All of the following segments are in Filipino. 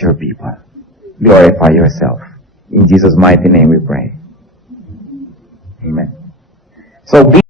your people. Glorify yourself. In Jesus' mighty name we pray. Amen. So be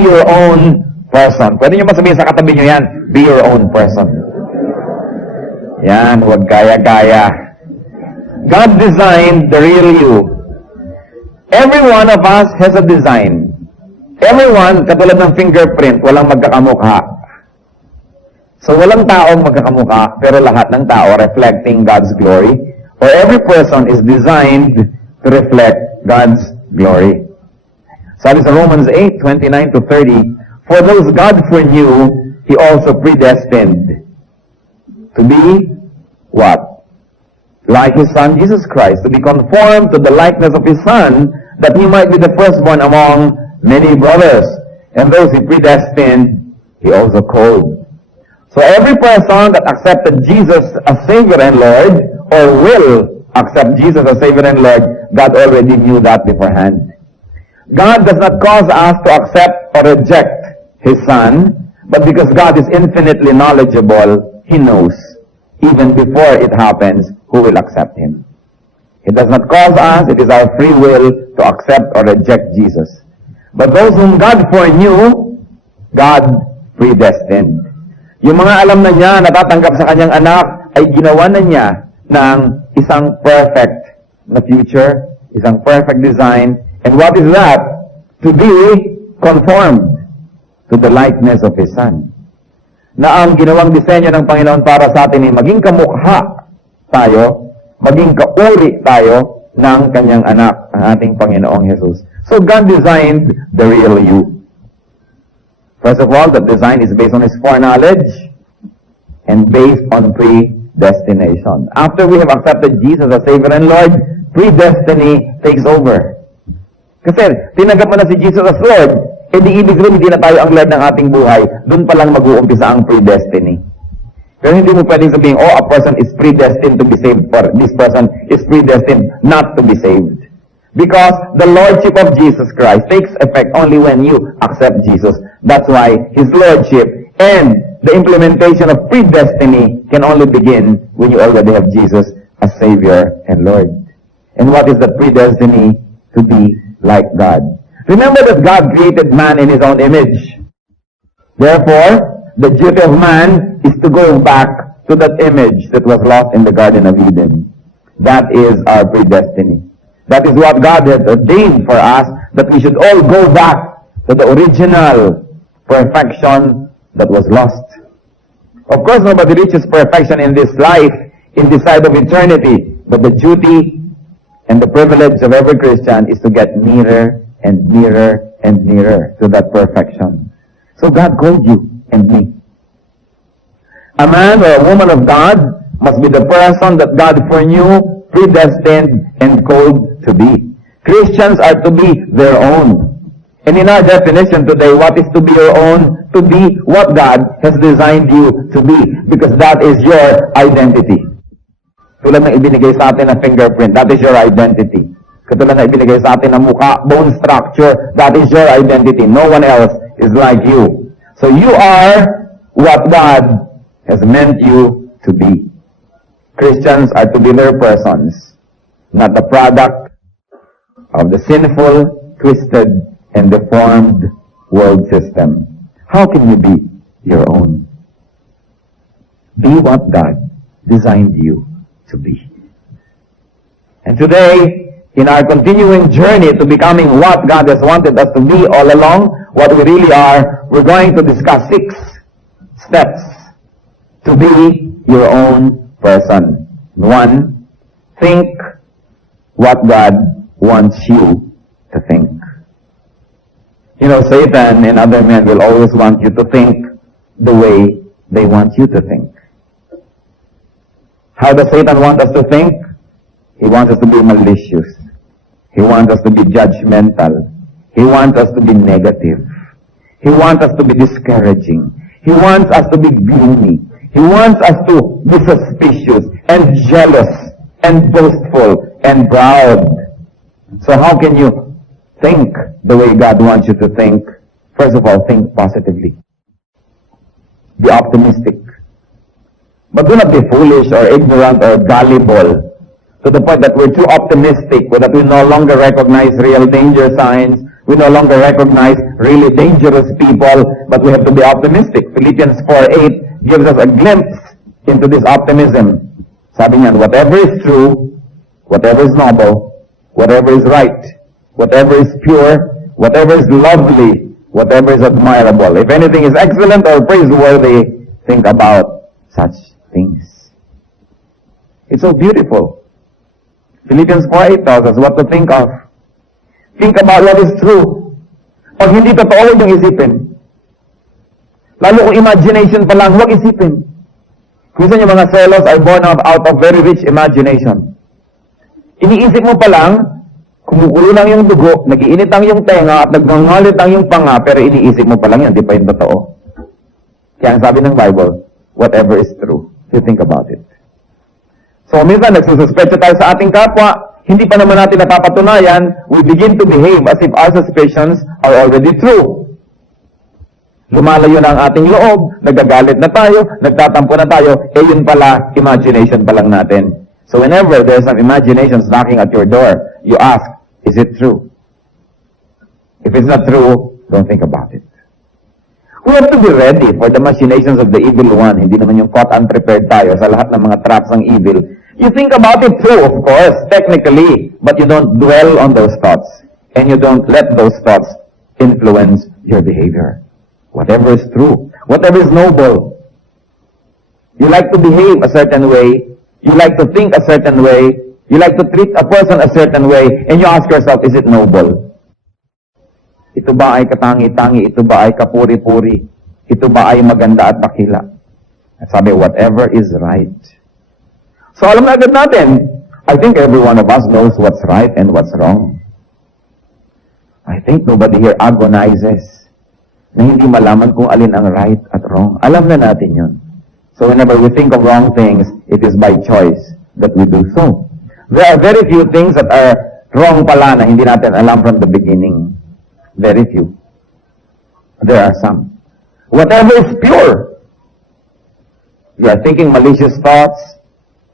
your own person. Pwede nyo masabihin sa katabi nyo yan, be your own person. Yan, huwag gaya-gaya. God designed the real you. Every one of us has a design. Everyone, katulad ng fingerprint, walang magkakamukha. So walang taong magkakamukha, pero lahat ng tao reflecting God's glory. Or every person is designed to reflect God's glory. Sabi sa Romans 8:29 to 30, for those God foreknew, He also predestined to be what? Like His Son, Jesus Christ, to be conformed to the likeness of His Son, that He might be the firstborn among many brothers. And those He predestined, He also called. So every person that accepted Jesus as Savior and Lord, or will accept Jesus as Savior and Lord, God already knew that beforehand. God does not cause us to accept or reject His Son, but because God is infinitely knowledgeable, He knows, even before it happens, who will accept Him. It does not cause us, it is our free will to accept or reject Jesus. But those whom God foreknew, God predestined. Yung mga alam na niya, natatanggap sa kanyang anak, ay ginawa na niya ng isang perfect na future, isang perfect design. And what is that? To be conformed to the likeness of His Son. Na ang ginawang disenyo ng Panginoon para sa atin ay maging kamukha tayo, maging kauri tayo ng kanyang anak, ang ating Panginoong Jesus. So God designed the real you. First of all, the design is based on His foreknowledge and based on predestination. After we have accepted Jesus as Savior and Lord, predestiny takes over. Kasi, tinanggap mo na si Jesus as Lord, di ibig sabihin, hindi na tayo ang Lord ng ating buhay, doon pa lang mag-uumpisa ang predestiny. Pero hindi mo pwedeng sabihin, a person is predestined to be saved, or this person is predestined not to be saved. Because the Lordship of Jesus Christ takes effect only when you accept Jesus. That's why His Lordship and the implementation of predestiny can only begin when you already have Jesus as Savior and Lord. And what is the predestiny? To be like God. Remember that God created man in His own image. Therefore, the duty of man is to go back to that image that was lost in the Garden of Eden. That is our predestiny. That is what God has ordained for us, that we should all go back to the original perfection that was lost. Of course, nobody reaches perfection in this life, in this side of eternity, but the duty and the privilege of every Christian is to get nearer and nearer and nearer to that perfection. So God called you and me. A man or a woman of God must be the person that God foreknew, predestined, and called to be. Christians are to be their own. And in our definition today, what is to be your own? To be what God has designed you to be. Because that is your identity. Tulad ng ibinigay sa atin na fingerprint, that is your identity. Katulad na ibinigay sa atin na mukha, bone structure, that is your identity. No one else is like you. So you are what God has meant you to be. Christians are to be their persons, not the product of the sinful, twisted, and deformed world system. How can you be your own? Be what God designed you to be. And today, in our continuing journey to becoming what God has wanted us to be all along, what we really are, we're going to discuss 6 steps to be your own person. 1, think what God wants you to think. You know, Satan and other men will always want you to think the way they want you to think. How does Satan want us to think? He wants us to be malicious. He wants us to be judgmental. He wants us to be negative. He wants us to be discouraging. He wants us to be gloomy. He wants us to be suspicious and jealous and boastful and proud. So how can you think the way God wants you to think? First of all, think positively. Be optimistic. But do not be foolish or ignorant or gullible to the point that we're too optimistic, or that we no longer recognize real danger signs. We no longer recognize really dangerous people, but we have to be optimistic. Philippians 4:8 gives us a glimpse into this optimism. Sabi niyan, whatever is true, whatever is noble, whatever is right, whatever is pure, whatever is lovely, whatever is admirable, if anything is excellent or praiseworthy, think about such things. It's so beautiful. Philippians 4:8 tells us what to think of. Think about what is true. Pag hindi totoo, huwag yung isipin. Lalo kung imagination pa lang, huwag isipin. Minsan yung mga celos are born out of very rich imagination. Iniisip mo pa lang, kumukulo lang yung dugo, nagiinit ang yung tenga, at nagngangalit ang yung panga, pero iniisip mo pa lang yan, di pa yung totoo. Kaya ang sabi ng Bible, whatever is true, you think about it. So minsan nagsususpecha tayo sa ating kapwa, hindi pa naman natin napapatunayan, we begin to behave as if our suspicions are already true. Lumalayo na ang ating loob, nagagalit na tayo, nagtatampo na tayo, yun pala, imagination pa lang natin. So whenever there's some imaginations knocking at your door, you ask, is it true? If it's not true, don't think about it. We have to be ready for the machinations of the evil one. Hindi naman yung caught unprepared tayo sa lahat ng mga traps ng evil. You think about it too, of course, technically, but you don't dwell on those thoughts. And you don't let those thoughts influence your behavior. Whatever is true, whatever is noble. You like to behave a certain way, you like to think a certain way, you like to treat a person a certain way, and you ask yourself, is it noble? Ito ba ay katangi-tangi? Ito ba ay kapuri-puri? Ito ba ay maganda at makila? At sabi, whatever is right. So alam na agad natin, I think every one of us knows what's right and what's wrong. I think nobody here agonizes na hindi malaman kung alin ang right at wrong. Alam na natin yun. So whenever we think of wrong things, it is by choice that we do so. There are very few things that are wrong pala na hindi natin alam from the beginning. Very few. There are some. Whatever is pure. You are thinking malicious thoughts,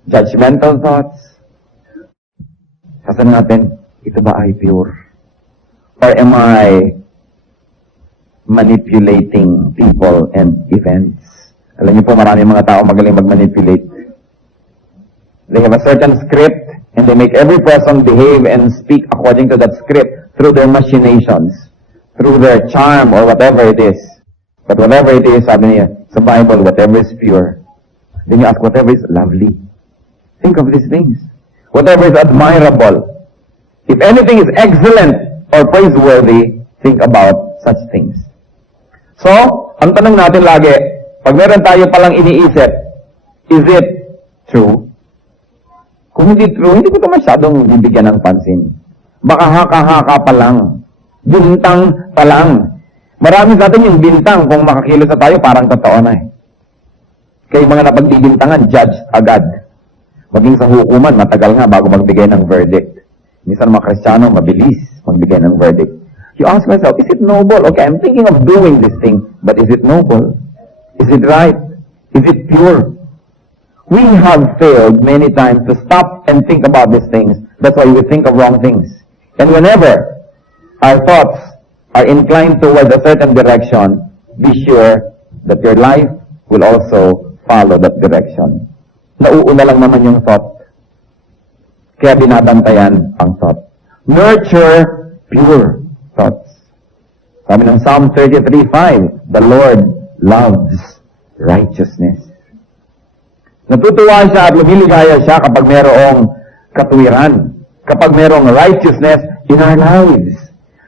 judgmental thoughts. Sasabihin natin, ito ba ay pure? Or am I manipulating people and events. Alam niyo po, marami mga tao magaling mag-manipulate. They have a certain script, and they make every person behave and speak according to that script through their machinations, through their charm or whatever it is. But whatever it is, sabi niya, sa Bible, whatever is pure. Then you ask, whatever is lovely. Think of these things. Whatever is admirable. If anything is excellent or praiseworthy, think about such things. So, ang tanong natin lagi, pag meron tayo palang iniisip, is it true? Kung hindi true, hindi ko ito masyadong bibigyan ng pansin. Baka haka-haka pa lang. Bintang pa lang. Marami sa atin yung bintang, kung makakilos na tayo, parang totoo na eh. Kaya mga napagbibintangan, judge agad. Maging sa hukuman, matagal nga bago magbigay ng verdict. Minsan mga Kristiyano, mabilis magbigay ng verdict. You ask myself, is it noble? Okay, I'm thinking of doing this thing, but is it noble? Is it right? Is it pure? We have failed many times to stop and think about these things. That's why we think of wrong things. And whenever our thoughts are inclined towards a certain direction, be sure that your life will also follow that direction. Nauuna lang naman yung thought. Kaya binabantayan ang thought. Nurture pure thoughts. Sabi ng Psalm 33:5, the Lord loves righteousness. Natutuwa siya at lumiligaya siya kapag merong katuwiran, kapag merong righteousness in our lives.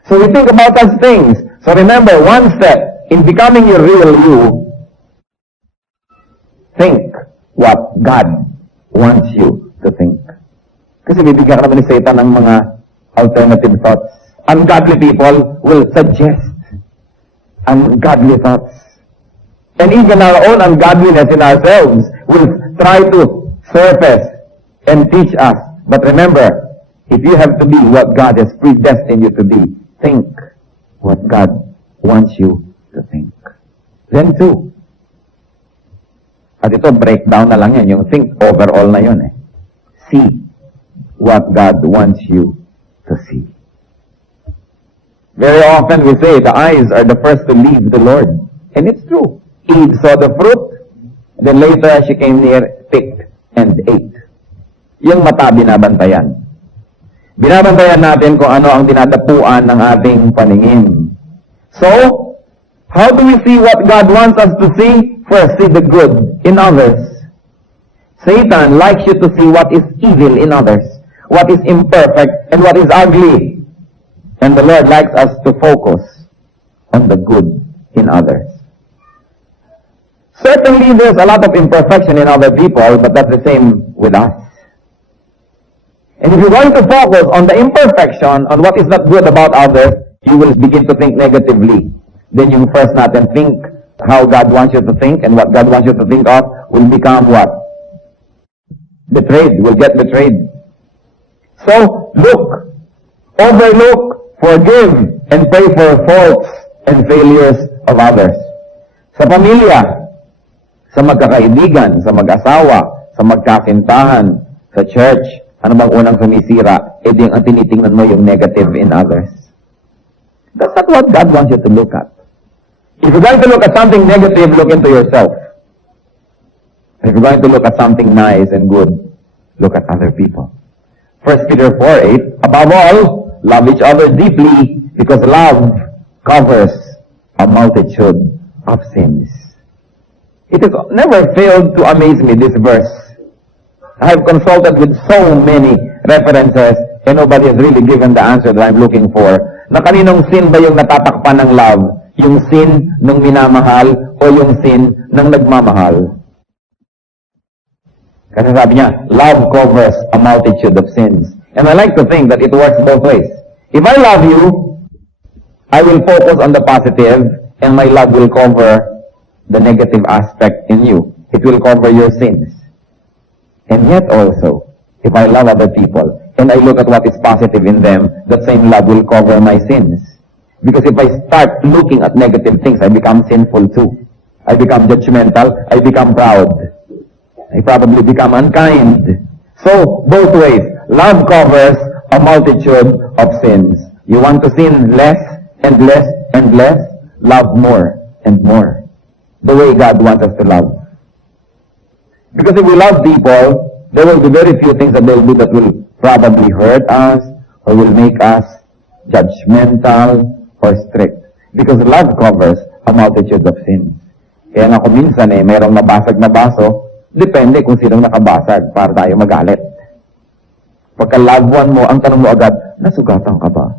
So we think about such things. So remember, one step in becoming your real you, think what God wants you to think. Kasi bibigyan ka naman ni Satan ng mga alternative thoughts. Ungodly people will suggest ungodly thoughts. And even our own ungodliness in ourselves will try to surface and teach us. But remember, if you have to be what God has predestined you to be, think what God wants you to think. Then too. At ito, breakdown na lang yan. Yung think overall na yun eh. See what God wants you to see. Very often we say the eyes are the first to leave the Lord. And it's true. Eve saw the fruit, then later she came near, picked, and ate. Yung mata binabantayan. Binabantayan natin kung ano ang dinadapuan ng ating paningin. So, how do we see what God wants us to see? First, see the good in others. Satan likes you to see what is evil in others, what is imperfect, and what is ugly. And the Lord likes us to focus on the good in others. Certainly, there's a lot of imperfection in other people, but that's the same with us. And if you're going to focus on the imperfection, on what is not good about others, you will begin to think negatively. Then yung first natin, think how God wants you to think, and what God wants you to think of will become what? Betrayed, will get betrayed. So, look, overlook, forgive, and pray for faults and failures of others. Sa pamilya, sa magkakaibigan, sa mag-asawa, sa magkasintahan, sa church, ano bang unang sumisira? Eh di ang tinitingnan mo yung negative in others. That's not what God wants you to look at. If you're going to look at something negative, look into yourself. If you're going to look at something nice and good, look at other people. 1 Peter 4:8, above all, love each other deeply, because love covers a multitude of sins. It has never failed to amaze me, this verse. I have consulted with so many references, and nobody has really given the answer that I'm looking for. Na kaninong sin ba yung natatakpan ng love? Yung sin ng minamahal o yung sin ng nagmamahal? Kasi sabi niya, love covers a multitude of sins. And I like to think that it works both ways. If I love you, I will focus on the positive, and my love will cover the negative aspect in you. It will cover your sins. And yet also, if I love other people, and I look at what is positive in them, that same love will cover my sins. Because if I start looking at negative things, I become sinful too. I become judgmental, I become proud. I probably become unkind. So, both ways. Love covers a multitude of sins. You want to sin less and less and less? love more and more. The way God wants us to love. Because if we love people, there will be very few things that they'll do that will probably hurt us or will make us judgmental or strict. Because love covers a multitude of sins. Kaya nga kung minsan mayroong nabasag na baso, depende kung sinong nakabasag para tayo magalit. Pagka loved one mo, ang tanong mo agad, nasugatan ka ba?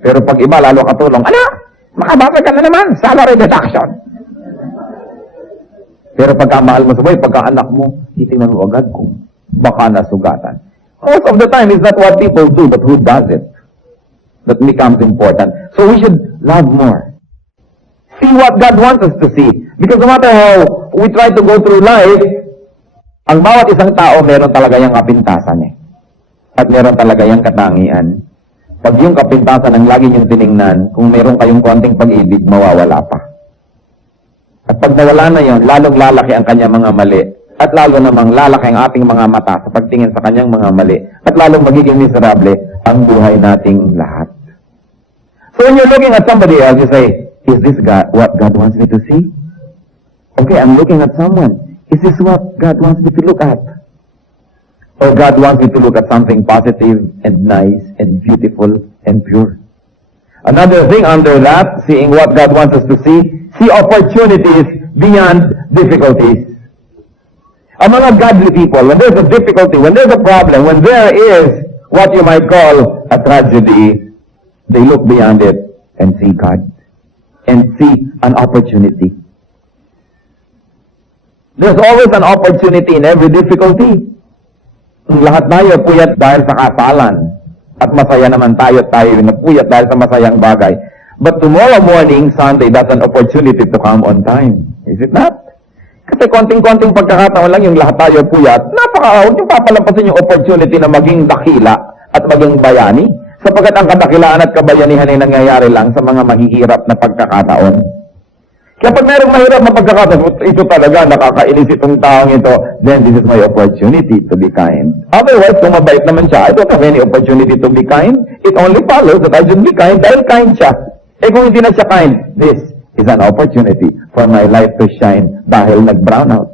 Pero pag iba, lalo katulong, makabasag ka na naman, salary deduction. Pero pagka mahal mo sa buhay, pagka anak mo, titingnan mo agad kung baka nasugatan. Most of the time, it's not what people do, but who does it that becomes important. So we should love more. See what God wants us to see. Because no matter how we try to go through life, ang bawat isang tao, meron talaga yung kapintasan At meron talaga yung katangian. Pag yung kapintasan ang lagi niyong tiningnan, kung meron kayong konting pag-ibig, mawawala pa. At pag nawala na yon, lalong lalaki ang kanyang mga mali. At lalo namang lalaki ang ating mga mata sa pagtingin sa kanyang mga mali. At lalong magiging miserable ang buhay nating lahat. So when you're looking at somebody else, you say, is this God, what God wants me to see? Okay, I'm looking at someone. Is this what God wants me to look at? Or God wants me to look at something positive and nice and beautiful and pure? Another thing under that, seeing what God wants us to see opportunities beyond difficulties. Ang mga godly people, when there's a difficulty, when there's a problem, when there is what you might call a tragedy, they look beyond it and see God. And see an opportunity. There's always an opportunity in every difficulty. Lahat tayo puyat dahil sa kasalan. At masaya naman tayo na puyat dahil sa masayang bagay. But tomorrow morning, Sunday, that's an opportunity to come on time. Is it not? Kasi konting-konting pagkakataon lang yung lahat tayo puyat, huwag yung papalampasin yung opportunity na maging dakila at maging bayani. Sapagkat ang kadakilaan at kabayanihan ay nangyayari lang sa mga mahihirap na pagkakataon. Kaya pag mayroong mahirap na pagkakataon, ito talaga, nakakainis itong taong ito, then this is my opportunity to be kind. Otherwise, kung mabait naman siya, I don't have any opportunity to be kind. It only follows that I should be kind dahil kind siya. Kung hindi na siya kind, this is an opportunity for my life to shine dahil nag-brown out.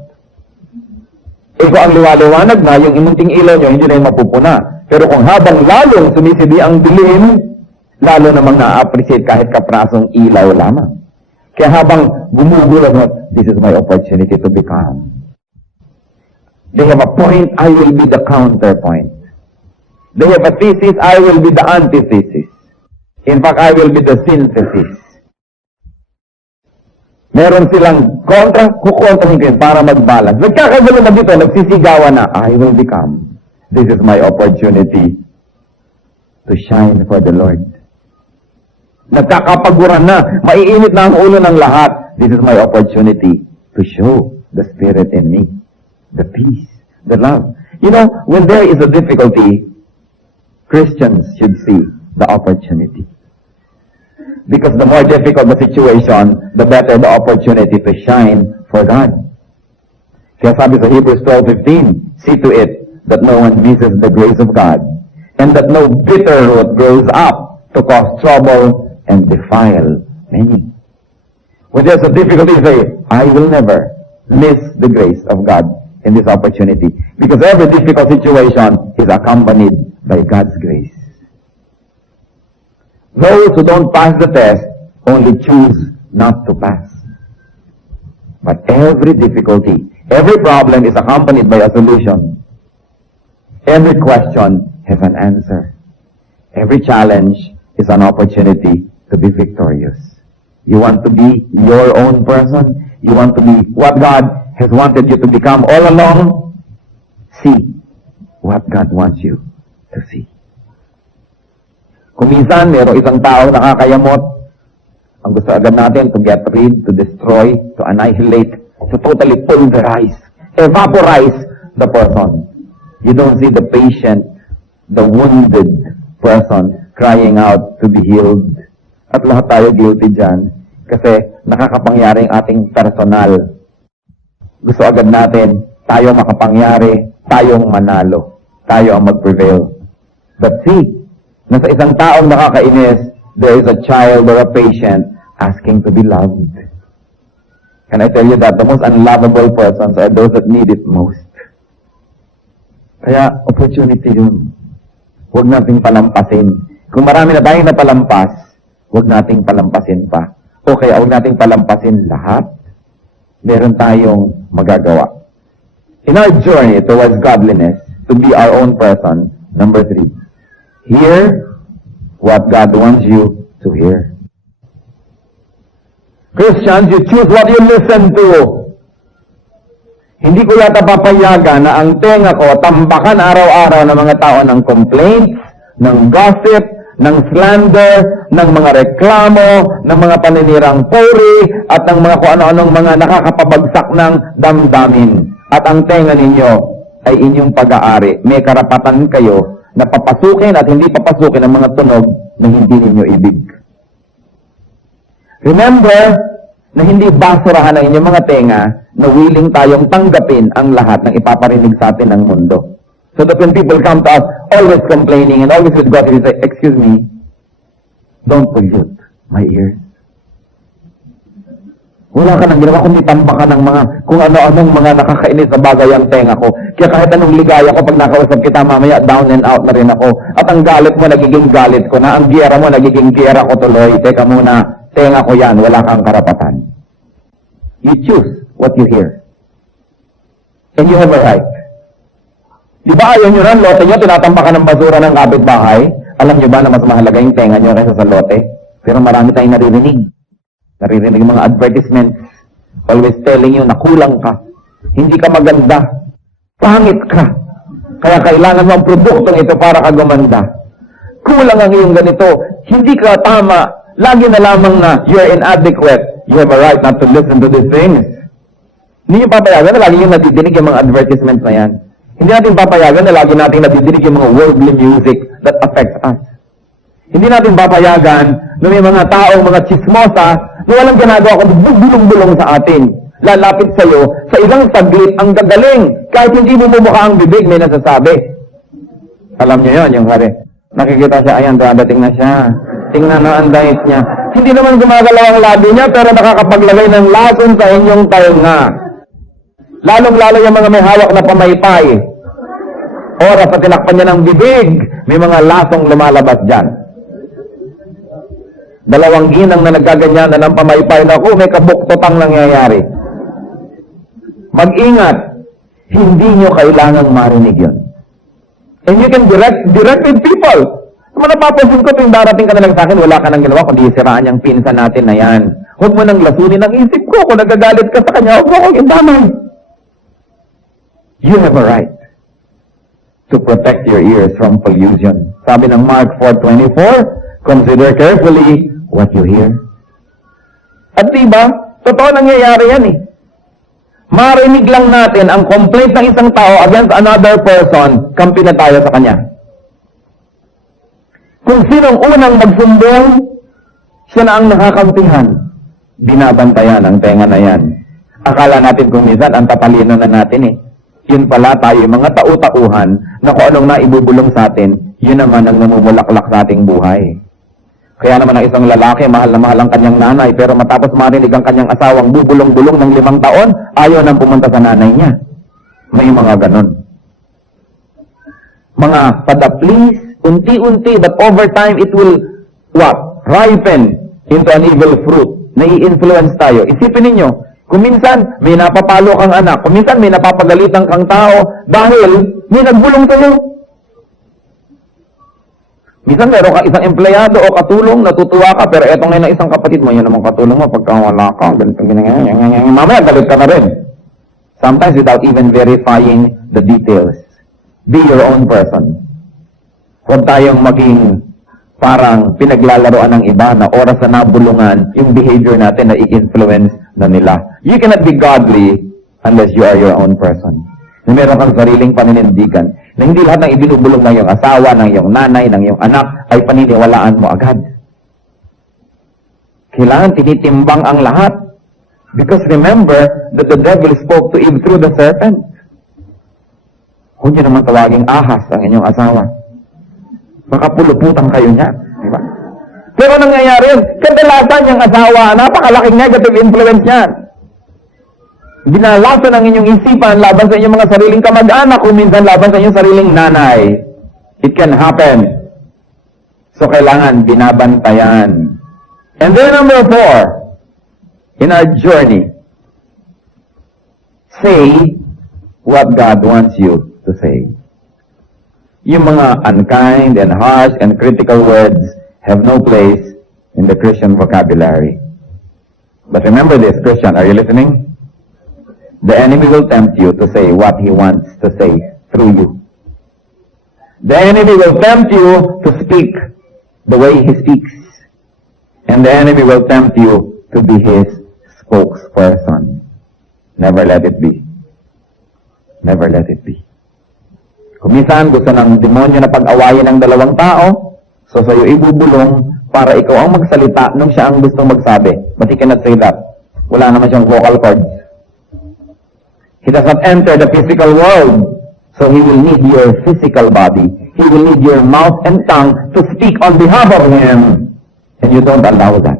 Kung ang liwaliwanag na, yung imunting ilaw nyo, hindi na yung mapupuna. Pero kung habang lalong sumisidi ang dilim, lalo namang na-appreciate kahit kaprasong ilaw lamang. Kaya habang gumugulat mo, this is my opportunity to become. They have a point, I will be the counterpoint. They have a thesis, I will be the antithesis. In fact, I will be the synthesis. Meron silang kontra, kukontrahin ko yun para mag-balance. Nagkakagulo na dito, nagsisigawan na, I will become. This is my opportunity to shine for the Lord. Nagkakapaguran na, maiinit na ang ulo ng lahat. This is my opportunity to show the Spirit in me, the peace, the love. You know, when there is a difficulty, Christians should see the opportunity. Because the more difficult the situation, the better the opportunity to shine for God. Kaya sabi sa Hebrews 12:15, see to it that no one misses the grace of God, and that no bitter root grows up to cause trouble and defile many. When there's a difficulty, say, I will never miss the grace of God in this opportunity. Because every difficult situation is accompanied by God's grace. Those who don't pass the test only choose not to pass. But every difficulty, every problem is accompanied by a solution. Every question has an answer. Every challenge is an opportunity to be victorious. You want to be your own person? You want to be what God has wanted you to become all along? See what God wants you to see. Kung minsan, mayroong isang tao nakakayamot, ang gusto agad natin to get rid, to destroy, to annihilate, to totally pulverize, evaporize the person. You don't see the patient, the wounded person crying out to be healed. At lahat tayo guilty dyan kasi nakakapangyari ang ating personal. Gusto agad natin, tayo makapangyari, tayong manalo, tayo ang mag-prevail. But see, nasa isang taong nakakainis, there is a child or a patient asking to be loved. Can I tell you that the most unlovable persons are those that need it most? Kaya, opportunity yun. Huwag nating palampasin. Kung marami na tayong napalampas, huwag nating palampasin pa. O kaya, huwag nating palampasin lahat. Meron tayong magagawa. In our journey towards godliness, to be our own person, number 3, hear what God wants you to hear. Christians, you choose what you listen to. Hindi ko yata papayagan na ang tenga ko tambakan araw-araw ng mga tao ng complaints, ng gossip, ng slander, ng mga reklamo, ng mga paninirang puri, at ng mga kung ano-anong mga nakakapabagsak ng damdamin. At ang tenga ninyo ay inyong pag-aari. May karapatan kayo na papasukin at hindi papasukin ang mga tunog na hindi ninyo ibig. Remember na hindi basurahan ang inyong mga tenga na willing tayong tanggapin ang lahat ng ipaparinig sa atin ng mundo. So that when people come to us, always complaining and always with God, we say, excuse me, don't pollute my ears. Wala ka nang ginawa kundi tambakan ng mga kung ano-anong mga nakakainis na bagay ang tenga ko. Kaya kahit anong ligaya ko, pag nakausap kita mamaya, down and out na rin ako. At ang galit mo, nagiging galit ko na. Ang giyera mo, nagiging giyera ko tuloy. Teka muna, tenga ko yan, wala kang karapatan. You choose what you hear. And you have a right. Di ba ayaw nyo rin, lote nyo, tinatambakan ng basura ng kapitbahay? Alam nyo ba na mas mahalaga yung tenga nyo kaysa sa lote? Pero marami tayong naririnig. Naririnig yung mga advertisements. Always telling you na kulang ka. Hindi ka maganda. Pangit ka. Kaya kailangan mo ang produktong ito para ka gumanda. Kulang ang iyong ganito. Hindi ka tama. Lagi na lamang na you're inadequate. You have a right not to listen to these things. Hindi nyo papayagan na lagi yung nadidinig yung mga advertisements na yan. Hindi natin papayagan na lagi natin nadidinig yung mga worldly music that affects us. Hindi natin papayagan na may mga taong, mga chismosa na walang ginagawa kundi bulong-bulong sa atin. Lalapit sa'yo, sa ilang saglit, ang gagaling. Kahit hindi mo bumuka ang bibig, may nasasabi. Alam niyo yun, yung hari. Nakikita siya, ayan, dadating na siya. Tingnan na ang diet niya. Hindi naman gumagalaw ang labi niya, pero nakakapaglagay ng lason sa inyong tainga. Lalong-lalo yung mga may hawak na pamaypay. Oras sa tinakpan niya ng bibig, may mga lasong lumalabas dyan. Dalawang ginang na nagkaganyan na ng pamaypay na may kabuktotang nangyayari. Mag-ingat, hindi nyo kailangang marinig yun. And you can direct with people. Kung napapansin ko, tuwing darating ka na lang sa akin, wala ka nang ginawa, kundi siraan yung pinsan natin na yan. Huwag mo nang lasunin ang isip ko. Kung nagagalit ka sa kanya, huwag mo akong indamay. You have a right to protect your ears from pollution. Sabi ng Mark 4:24, consider carefully what you hear. At diba, totoo nangyayari yan eh. Marinig lang natin ang complaint ng isang tao against another person, kampi na tayo sa kanya. Kung sinong unang magsumbong, siya na ang nakakampihan. Binabantayan ang tenga na yan. Akala natin kung minsan, ang tatalino na natin eh. Yun pala tayo, mga tau-tauhan, na kung anong naibubulong sa atin, yun naman ang namumulaklak sa ating buhay. Kaya naman ang isang lalaki, mahal na mahal ang kanyang nanay, pero matapos marinig ang kanyang asawang bubulong-bulong ng 5 taon, ayaw nang pumunta sa nanay niya. May mga ganon. Mga padaplis, unti-unti, but over time, it will, ripen into an evil fruit. Nai-influence tayo. Isipin ninyo, kung minsan may napapalo kang anak, kung minsan may napapagalitan kang tao, dahil may nagbulong sa'yo. Minsan meron ka isang empleyado o katulong, natutuwa ka, pero eto ngayon na isang kapatid mo, yun namang katulong mo, pagka wala ka, ganito, mamaya galit ka na rin. Sometimes without even verifying the details. Be your own person. Huwag tayong maging parang pinaglalaroan ng iba na oras na nabulungan, yung behavior natin na i-influence na nila. You cannot be godly unless you are your own person. Na meron kang sariling paninindigan, na hindi lahat ng ibinubulong ng iyong asawa, ng iyong nanay, ng iyong anak, ay paniniwalaan mo agad. Kailangan tinitimbang ang lahat. Because remember that the devil spoke to Eve through the serpent. Huwag niyo naman tawaging ahas ang inyong asawa. Baka puluputan kayo niya. Diba? Pero nangyayari yun, kadalasan yung asawa, napakalaking negative influence yan. Binalasan ang inyong isipan laban sa inyong mga sariling kamag-anak o minsan laban sa inyong sariling nanay. It can happen. So, kailangan binabantayan. And then number 4, in our journey, say what God wants you to say. Yung mga unkind and harsh and critical words have no place in the Christian vocabulary. But remember this, Christian, are you listening? The enemy will tempt you to say what he wants to say through you. The enemy will tempt you to speak the way he speaks. And the enemy will tempt you to be his spokesperson. Never let it be. Never let it be. Kung minsan gusto ng demonyo na pag-awayin ng dalawang tao, so sa'yo ibubulong para ikaw ang magsalita nung siya ang gustong magsabi. But he cannot say that. Wala naman siyang vocal cords. He does not enter the physical world. So he will need your physical body. He will need your mouth and tongue to speak on behalf of him. And you don't allow that.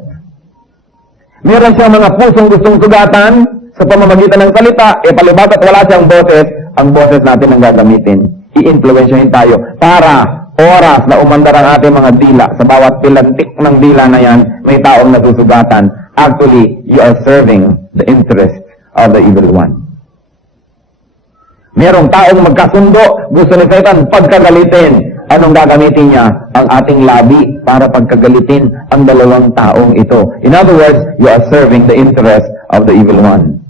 Meron siyang mga pusong gustong sugatan sa pamamagitan ng salita, palibat at wala siyang boses, ang boses natin ang gagamitin. I-influensyahin tayo para oras na umandar ang ating mga dila, sa bawat pilantik ng dila na yan, may taong nasusugatan. Actually, you are serving the interest of the evil one. Merong taong magkasundo, gusto ni Satan pagkagalitin. Anong gagamitin niya? Ang ating labi para pagkagalitin ang dalawang taong ito. In other words, you are serving the interest of the evil one.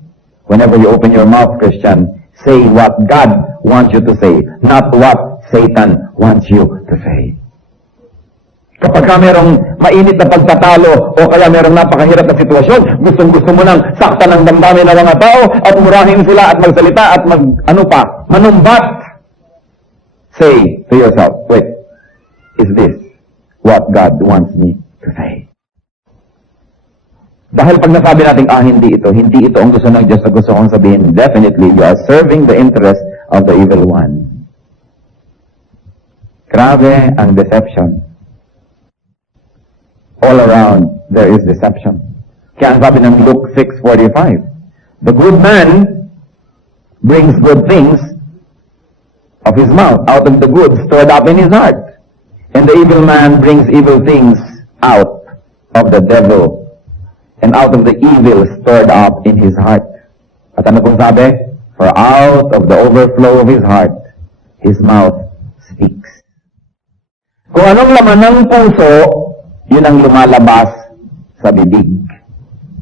Whenever you open your mouth, Christian, say what God wants you to say, not what Satan wants you to say. Kapag ka merong mainit na pagtatalo o kaya merong napakahirap na sitwasyon, gustong-gusto mo nang saktan ng damdamin ng mga tao at murahin sila at magsalita at manumbat. Say to yourself, wait, is this what God wants me to say? Dahil pag nasabi natin, hindi ito ang gusto ng Diyos na gusto kong sabihin, definitely you are serving the interest of the evil one. Grabe ang deception. All around, there is deception. Kaya ang sabi ng Luke 6:45, the good man brings good things of his mouth, out of the good stored up in his heart. And the evil man brings evil things out of the devil, and out of the evil stored up in his heart. At ano pong sabi? For out of the overflow of his heart, his mouth speaks. Kung anong laman ng puso, yun ang lumalabas sa bibig.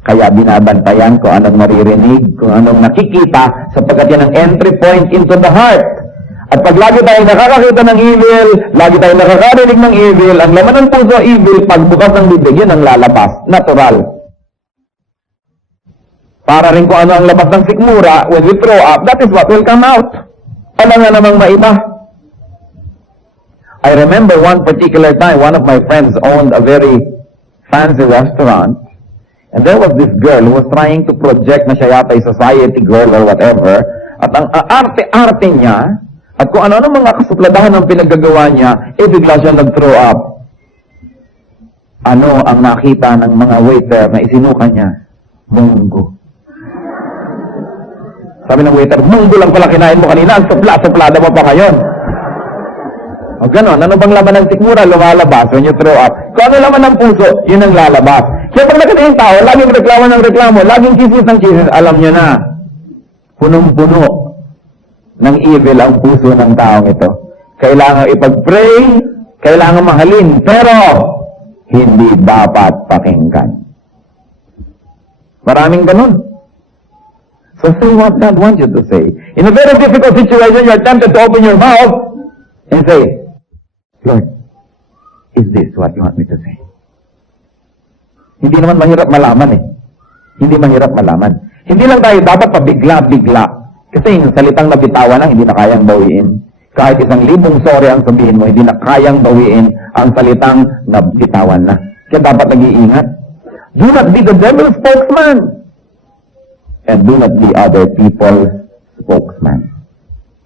Kaya binabantayan kung anong maririnig, kung anong nakikita, sapagkat yan ang entry point into the heart. At pag lagi tayong nakakakita ng evil, lagi tayong nakakarinig ng evil, ang laman ng puso evil, pagbukas ng bibig, yun ang lalabas. Natural. Para rin kung ano ang labas ng sikmura, when we throw up, that is what will come out. Ano nga namang maiba? I remember one particular time, one of my friends owned a very fancy restaurant, and there was this girl who was trying to project na siya yata ay society girl or whatever, at ang arte-arte niya, at kung ano mga kasupladahan ng pinaggagawa niya, bigla siya nag-throw up. Ano ang nakita ng mga waiter na isinuka niya? Munggo. Sabi ng waiter, munggo lang pala kinain mo kanina, ang supla-suplada mo pa ngayon. O ganon, ano bang laman ng sikmura lumalabas when you throw up? Kung ano laman ng puso, yun ang lalabas. Kaya pag nakita yung tao, laging reklamo ng reklamo, laging chismis ng chismis, alam nyo na, punong-puno ng evil ang puso ng taong ito. Kailangan ipag-pray, kailangan mahalin, pero hindi dapat pakinggan. Maraming ganon. So say what God wants you to say. In a very difficult situation, you're tempted to open your mouth and say, Lord, is this what you want me to say? Hindi naman mahirap malaman eh. Hindi mahirap malaman. Hindi lang tayo dapat pabigla-bigla. Kasi yung salitang nabitawan lang, hindi na kayang bawiin. Kahit 1,000 sorry ang sabihin mo, hindi na kayang bawiin ang salitang nabitawan na. Kaya dapat nag-iingat. Do not be the devil's spokesman. And do not be other people's spokesman.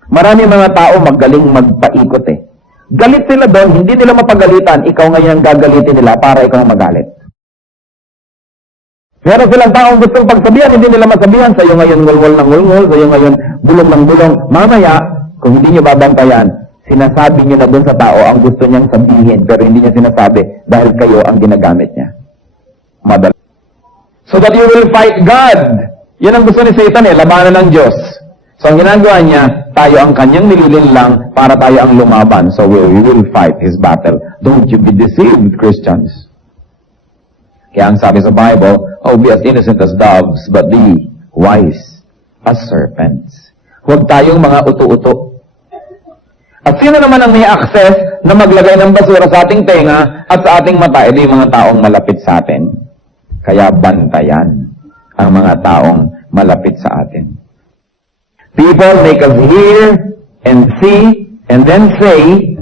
Marami mga tao magaling magpaikot eh. Galit sila doon, hindi nila mapagalitan, ikaw ngayon ang gagalitin nila para ikaw magalit. Pero silang taong gustong pagsabihan, hindi nila masabihan, sa'yo ngayon ngulngol ng ngulngol, sa'yo ngayon bulong ng bulong. Mamaya, kung hindi nyo babantayan, sinasabi nyo na doon sa tao ang gusto niyang sabihin, pero hindi niya sinasabi dahil kayo ang ginagamit niya. Madali. So that you will fight God. Yan ang gusto ni Satan labanan ng Diyos. So ang ginagawa niya, tayo ang kanyang nililinlang para tayo ang lumaban. So we will fight his battle. Don't you be deceived, Christians. Kaya ang sabi sa Bible, oh, be as innocent as doves, but be wise as serpents. Huwag tayong mga uto-uto. At sino naman ang may access na maglagay ng basura sa ating tenga at sa ating mata? Ito yung mga taong malapit sa atin. Kaya bantayan ang mga taong malapit sa atin. People make us hear and see and then say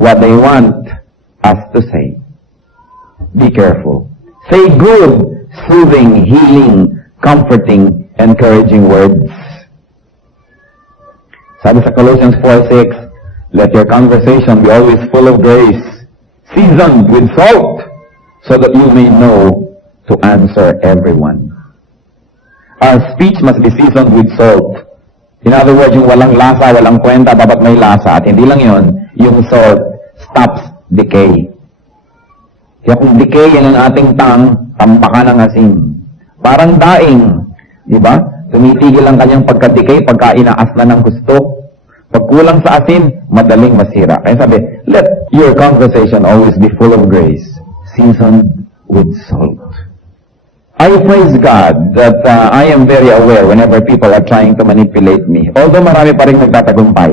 what they want us to say. Be careful. Say good, soothing, healing, comforting, encouraging words. Sabi sa Colossians 4:6, let your conversation be always full of grace, seasoned with salt, so that you may know to answer everyone. Our speech must be seasoned with salt. In other words, yung walang lasa, walang kwenta, dapat may lasa. At hindi lang yon, yung salt stops decay. Kaya kung decay yan ang ating tampakan ng asin. Parang daing, di ba? Tumitigil ang kanyang pagka-decay, pagka inaas na ng gusto. Pag kulang sa asin, madaling masira. Kaya sabi, let your conversation always be full of grace, seasoned with salt. I praise God that I am very aware whenever people are trying to manipulate me. Although marami pa rin nagtatagumpay,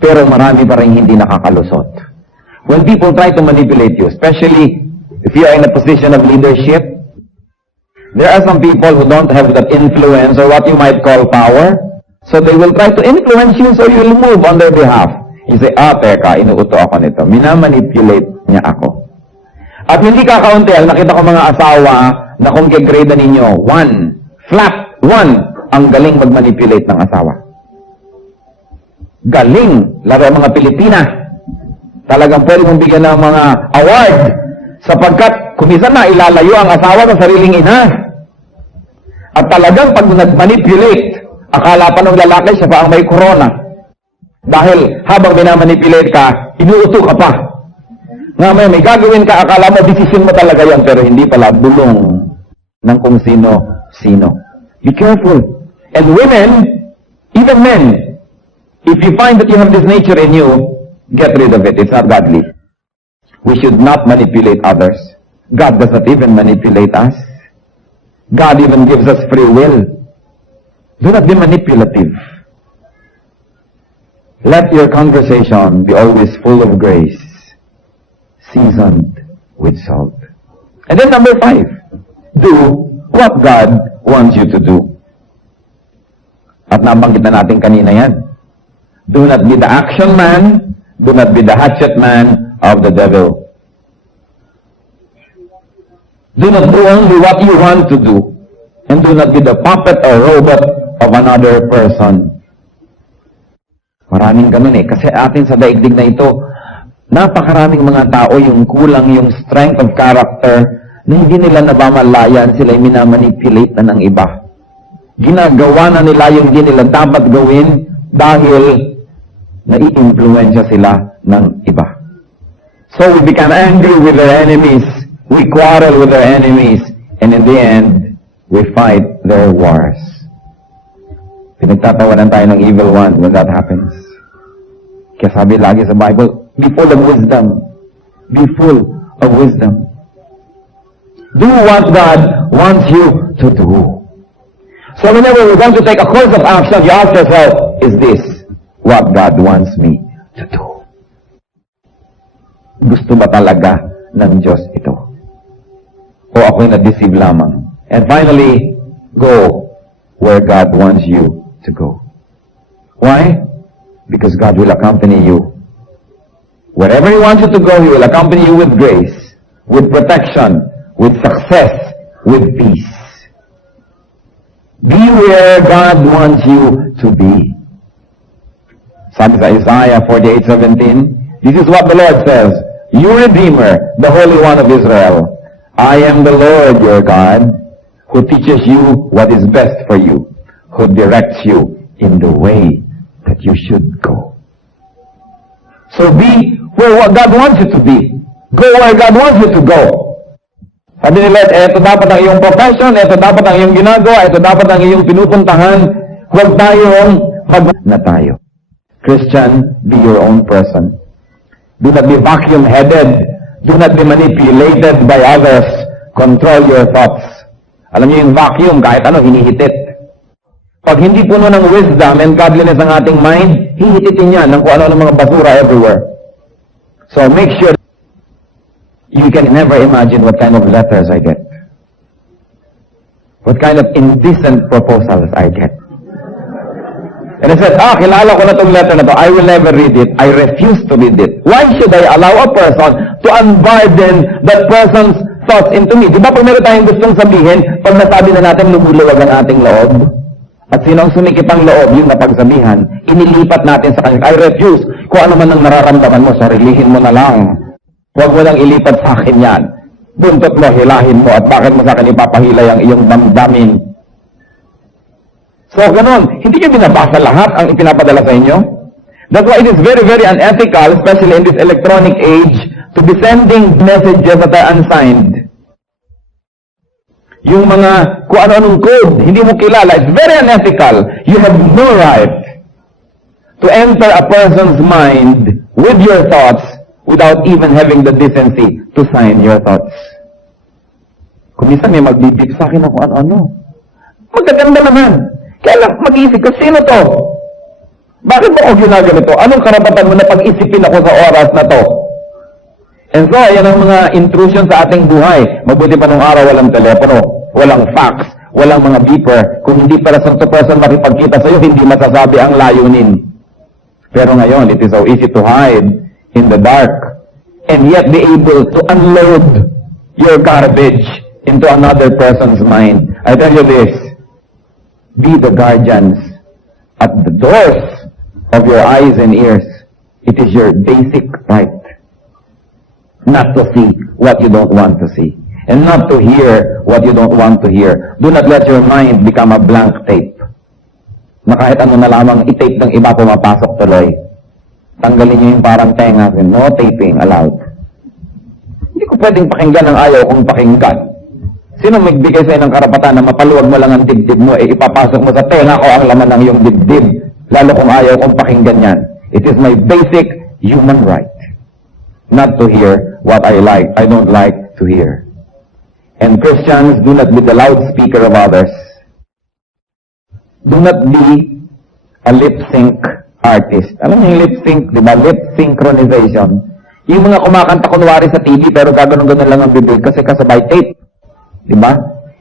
pero marami pa rin hindi nakakalusot. When people try to manipulate you, especially if you are in a position of leadership, there are some people who don't have that influence or what you might call power. So they will try to influence you so you will move on their behalf. You say, teka, inuuto ako nito. Minamanipulate niya ako. At hindi kakaunti, nakita ko mga asawa na kung kigrade ninyo, 1, flat 1, ang galing magmanipulate ng asawa. Galing, laro mga Pilipina. Talagang pwede mong bigyan ng mga award sapagkat kumisan na ilalayo ang asawa sa sariling ina. At talagang pag nag-manipulate, akala pa ng lalaki siya pa ang may corona. Dahil habang binamanipulate ka, inuuto ka pa. Nga may gagawin ka, akala mo, decision mo talaga yan, pero hindi pala, bulong ng kung sino-sino. Be careful. And women, even men, if you find that you have this nature in you, get rid of it. It's not godly. We should not manipulate others. God does not even manipulate us. God even gives us free will. Do not be manipulative. Let your conversation be always full of grace, seasoned with salt. And then number 5, do what God wants you to do. At nabanggit na natin kanina yan. Do not be the action man, do not be the hatchet man of the devil. Do not do only what you want to do, and do not be the puppet or robot of another person. Maraming ganun kasi atin sa daigdig na ito, napakaraming mga tao yung kulang yung strength of character na hindi nila nabamalayan, sila yung minamanipulate na ng iba. Ginagawa na nila yung hindi nila dapat gawin dahil nai-influensya sila ng iba. So we become angry with their enemies, we quarrel with their enemies, and in the end, we fight their wars. Pinagtatawanan tayo ng evil one when that happens. Kaya sabi lagi sa Bible, be full of wisdom. Be full of wisdom. Do what God wants you to do. So whenever we're going to take a course of action, you ask yourself, is this what God wants me to do? Gusto ba talaga ng Diyos ito? O ako'y na-deceive lamang? And finally, go where God wants you to go. Why? Because God will accompany you. Wherever He wants you to go, He will accompany you with grace, with protection, with success, with peace. Be where God wants you to be. Sabi sa Isaiah 48:17, this is what the Lord says, you Redeemer, the Holy One of Israel, I am the Lord your God, who teaches you what is best for you, who directs you in the way that you should go. So be where what God wants you to be. Go where God wants you to go. Sabi ni Lord, ito dapat ang iyong profession, ito dapat ang iyong ginagawa, ito dapat ang iyong pinupuntahan. Huwag tayong na tayo. Christian, be your own person. Do not be vacuum-headed. Do not be manipulated by others. Control your thoughts. Alam niyo yung vacuum, kahit ano, hinihitit. Pag hindi puno ng wisdom and godliness ang ating mind, hihititin yan ng kung ano ng mga basura everywhere. So make sure you can never imagine what kind of letters I get. What kind of indecent proposals I get. And I said, kilala ko na itong letter na to. I will never read it. I refuse to read it. Why should I allow a person to unburden that person's thoughts into me? Di ba pag meron tayong gustong sabihin, pag nasabi na natin, lumuluwag ang ating loob? At sino ang sumikip ang loob, yung napagsabihan, inilipat natin sa kanya. I refuse. Kung ano man ang nararamdaman mo, sarilihin mo na lang. Huwag mo lang ilipat sa akin yan. Buntot mo, hilahin mo, at bakit mo sa akin ipapahilay ang iyong damdamin? So, ganun. Hindi nyo binabasa lahat ang ipinapadala sa inyo? That's why it is very, very unethical, especially in this electronic age, to be sending messages that are unsigned. Yung mga kung ano-anong code, hindi mo kilala, it's very unethical. You have no right to enter a person's mind with your thoughts without even having the decency to sign your thoughts. Kung minsan may magbibig sa akin na kung ano-ano. Magaganda naman. Kaya lang, mag-iisip ka, sino to? Bakit mo ako ginaganito? Anong karapatan mo na pag-isipin ako sa oras na to? And so, yan ang mga intrusion sa ating buhay. Mabuti pa nung araw walang telepono, walang fax, walang mga beeper. Kung hindi person to person makipagkita sa'yo, hindi masasabi ang layunin. Pero ngayon, it is so easy to hide in the dark and yet be able to unload your garbage into another person's mind. I tell you this, be the guardians at the doors of your eyes and ears. It is your basic right not to see what you don't want to see and not to hear what you don't want to hear. Do not let your mind become a blank tape na kahit ano na lamang i-tape ng iba pumapasok tuloy. Tanggalin niyo yung parang tenga, no taping allowed. Hindi ko pwedeng pakinggan ang ayaw kong pakinggan. Sino magbigay sa'yo ng karapatan na mapaluwag mo lang ang dibdib mo, ipapasok mo sa tenga ko ang laman ng iyong dibdib, lalo kung ayaw kong pakinggan yan. It is my basic human right not to hear what I don't like to hear. And Christians, do not be the loudspeaker of others. Do not be a lip-sync artist. Alam niyo yung lip-sync, di ba? Lip synchronization. Yung mga kumakanta kunwari sa TV pero gaganon-ganon lang ang bibig kasi kasabay tape. Diba?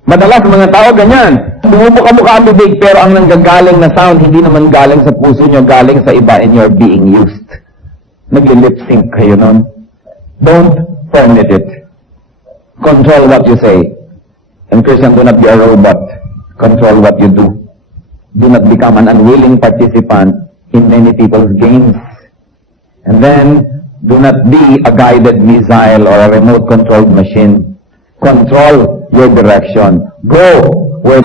Madalas mga tao ganyan. Bumubuka-buka ang bibig pero ang nanggagaling na sound hindi naman galing sa puso nyo, galing sa iba and you're being used. Nag-lip-sync kayo nun. Don't permit it. Control what you say. And Christian, do not be a robot. Control what you do. Do not become an unwilling participant in many people's games. And then, do not be a guided missile or a remote-controlled machine. Control your direction. Go where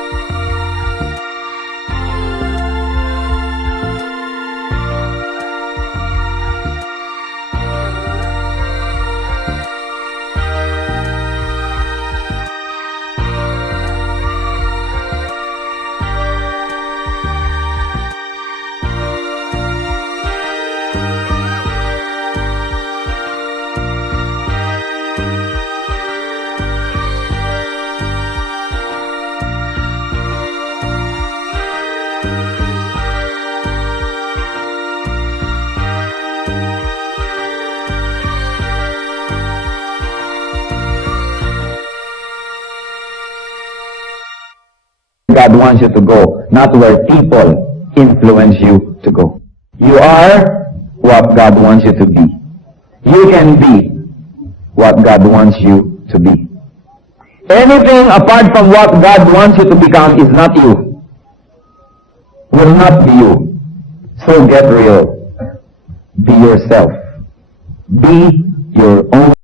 God wants you to go, not where people influence you to go. You are what God wants you to be. You can be what God wants you to be. Anything apart from what God wants you to become is not you. Will not be you. So get real. Be yourself. Be your own